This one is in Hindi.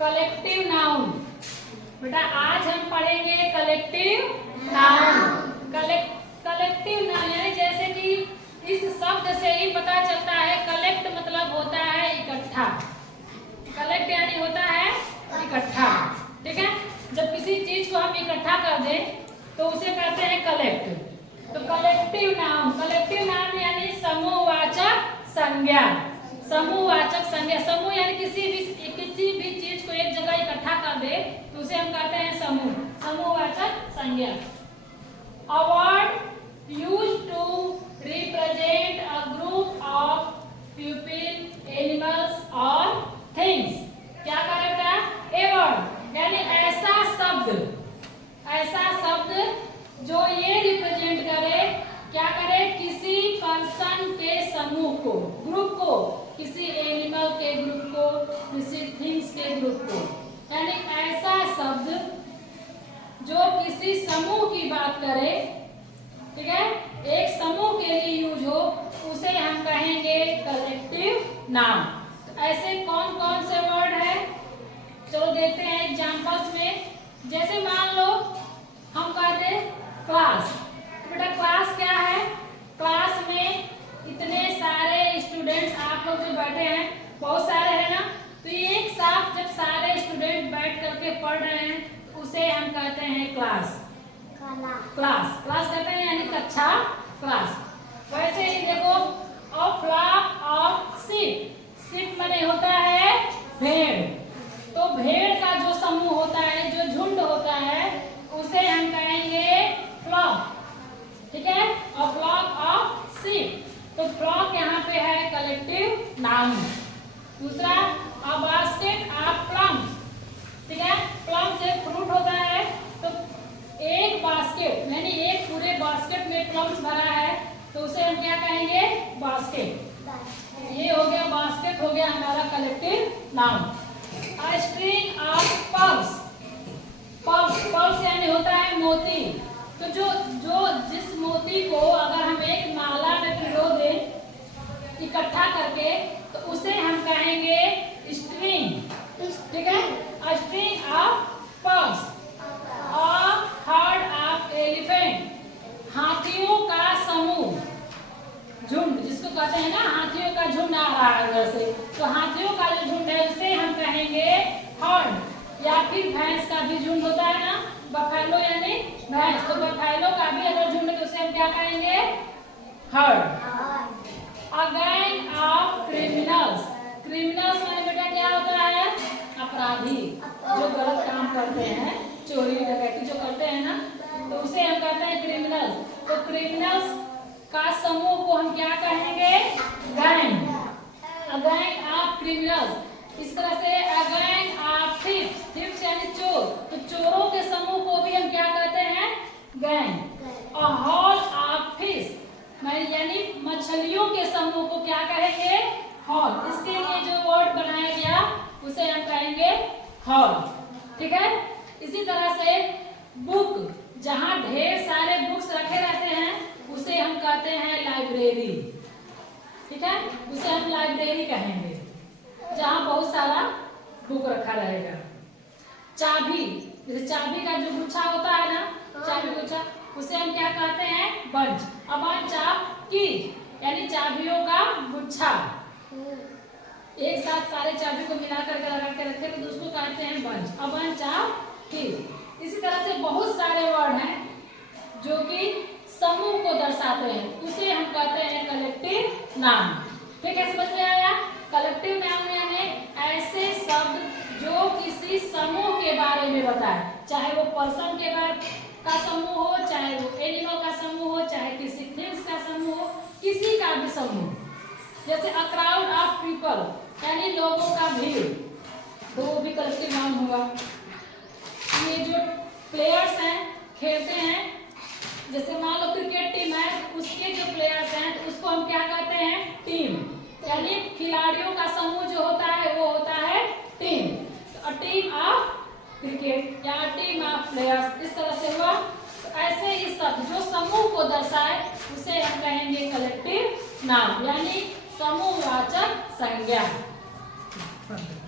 Collective noun. बेटा आज हम पढ़ेंगे कलेक्टिव नाउन। कलेक्टिव नाउन यानी जैसे कि इस शब्द से ही पता चलता है कलेक्ट मतलब होता है इकट्ठा। कलेक्ट यानी होता है इकट्ठा, ठीक है। जब किसी चीज को हम इकट्ठा कर दें तो उसे कहते हैं कलेक्ट। तो कलेक्टिव नाउन यानी समूहवाचक संज्ञा। समूहवाचक संज्ञा, समूह यानी किसी भी चीज को एक जगह इकट्ठा कर दे तो उसे हम कहते हैं समूह, समूहवाचक संज्ञा। A word used to represent a group of people, animals or things। क्या करेक्ट है? A word यानी ऐसा शब्द जो ये रिप्रेजेंट करे, क्या करे, किसी पर्सन के समूह को, ग्रुप को, किसी एनिमल के ग्रुप को, किसी थिंग्स के ग्रुप को। यानी ऐसा शब्द जो किसी समूह की बात करे, ठीक है, एक समूह के लिए यूज हो, उसे हम कहेंगे कलेक्टिव नाउन। तो ऐसे कौन कौन से वर्ड है, चलो देखते हैं एग्जांपल्स में। जैसे मान लो हम कहते क्लास, तो बेटा क्लास क्या है? क्लास में इतने सारे स्टूडेंट्स आप लोग जो बैठे हैं, बहुत सारे हैं ना, तो एक साथ जब सारे स्टूडेंट बैठ करके पढ़ रहे हैं उसे हम कहते हैं क्लास। क्लास कहते हैं यानी कक्षा, क्लास। वैसे ही देखो अ फ्लॉक ऑफ शीप माने होता है भेड़। तो भेड़ का जो समूह होता है, जो झुंड होता है, उसे हम कहेंगे फ्लॉक, ठीक है। अ फ्लॉक ऑफ शीप, तो फ्लॉक यहाँ पे है कलेक्टिव नाउन। दूसरा अ बास्केट ऑफ प्लम्स, ठीक है। प्लम्स एक फ्रूट होता है, तो एक बास्केट यानी एक पूरे बास्केट में प्लम्स भरा है तो उसे हम क्या कहेंगे? बास्केट। ये हो गया बास्केट, हो गया हमारा collective noun. A string of pearls यानी होता है मोती। तो जिस मोती को अगर हम एक माला में पिरो दें इकट्ठा करके तो उसे हम कहेंगे स्ट्रिंग, ठीक है। A string of pearls. A herd of elephant, हाथियों का समूह, झुंड जिसको कहते हैं ना, हाथियों का झुंड आ रहा है उधर से, तो हाथियों का जो झुंड है उसे हम कहेंगे हर्ड। या फिर भैंस का भी झुंड होता है ना, बफेलो यानी भैंस, तो बफेलो का भी अगर झुंड है तो उसे हम क्या कहेंगे? Heard. A gang of criminals माने बेटा क्या होता है? अपराधी, जो गलत काम करते हैं, चोरी डकैती जो करते हैं ना, तो उसे हम कहते हैं क्रिमिनल्स। तो क्रिमिनल्स का समूह को हम क्या कहेंगे? Gang. A gang of criminals. इस तरह से अ गैंग ऑफ थीव्स यानी चोर, तो चोरों के समूह को भी हम क्या कहते हैं? Gang. A hall of fish यानी मछलियों के समूह को क्या कहेंगे? हॉल। इसके लिए जो वर्ड बनाया गया उसे हम कहेंगे हॉल, ठीक है। इसी तरह से बुक, जहाँ ढेर सारे बुक्स रखे रहते हैं उसे हम कहते हैं लाइब्रेरी, ठीक है। उसे हम लाइब्रेरी कहेंगे जहाँ बहुत सारा बुक रखा रहेगा। चाबी, जैसे चाबी का जो गुच्छा होता है ना, चाबी गुच्छा, उसे हम क्या कहते हैं? Bunch. A bunch of keys यानी चाबियों का गुच्छा। एक साथ सारे चाबी को मिला करके लगा के रखे तो उसको कहते हैं bunch. A bunch of keys. इसी तरह से बहुत सारे वर्ड हैं जो कि समूह को दर्शाते हैं, उसे हम कहते हैं कलेक्टिव नाउन। ठीक है, समझ में आया? कलेक्टिव नाउन यानी ऐसे शब्द जो किसी समूह के बारे में बताए, चाहे वो पर्सन के बारे का समूह हो, चाहे वो एनिमल का समूह हो, चाहे किसी थिंग्स का समूह हो, किसी का भी समूह। जैसे अ क्राउड ऑफ पीपल यानी लोगों का भीड़, तो वो भी कलेक्टिव नाउन हुआ। ये जो प्लेयर्स हैं, खेलते हैं, जैसे मान लो क्रिकेट टीम है, उसके जो प्लेयर्स हैं तो उसको हम क्या कहते हैं? टीम। यानी खिलाड़ियों का समूह जो होता है वो होता है टीम। तो अ टीम ऑफ क्रिकेट या टीम ऑफ प्लेयर्स, इस तरह से हुआ। तो ऐसे ही सब जो समूह को दर्शाए उसे हम कहेंगे कलेक्टिव नाउन यानी समूहवाचक संज्ञा।